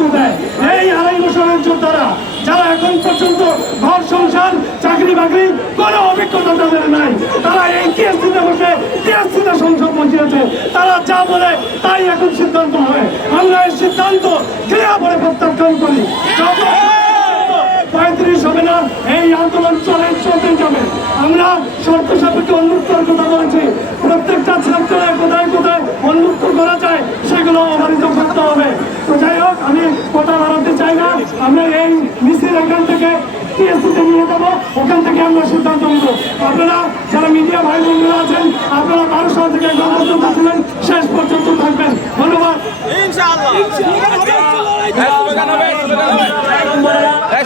নেতৃত্ব দেয় এই আড়াই বছরের যোদ্ধারা যারা এখন পর্যন্ত ঘর সংসার, চাকরি বাকরি কোনো অভিজ্ঞতা তাদের নাই। তারা এই টিএসসিতে বসে টিএসসিতে সংসদ বসিয়েছে। তারা যা বলে তাই এখন সিদ্ধান্ত হয়। আমরা এই সিদ্ধান্ত ক্রিয়া বলে প্রত্যাখ্যান করি। পঁয়ত্রিশ হবে না, এই আন্দোলন চলে চলতে যাবে। আমরা শর্ত সাপেক্ষে উন্মুক্তর কথা বলেছি। প্রত্যেকটা ছাত্র কোথায় কোথায় উন্মুক্ত কথা চাই না। আমরা এই মিছিল এখান থেকে টিএসসিতে নিয়ে যাব। ওখান থেকে আমরা সিদ্ধান্ত নেব। আপনারা যারা মিডিয়া ভাই বোনেরা আছেন আপনারা বারোশো থেকে গণতন্ত্র করছিলেন শেষ পর্যন্ত থাকবেন। ধন্যবাদ।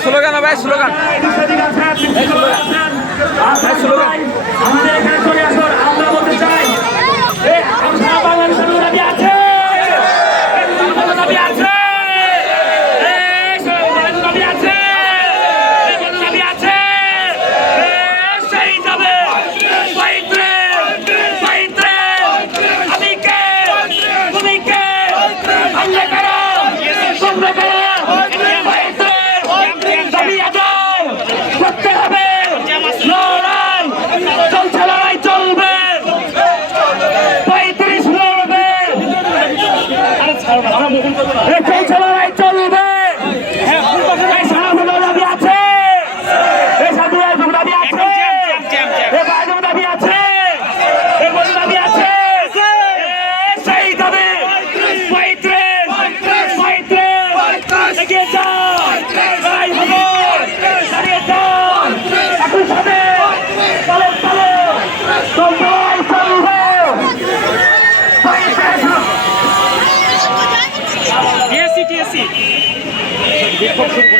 স্লোগান হবে এই slogan. siempre que TSC TSC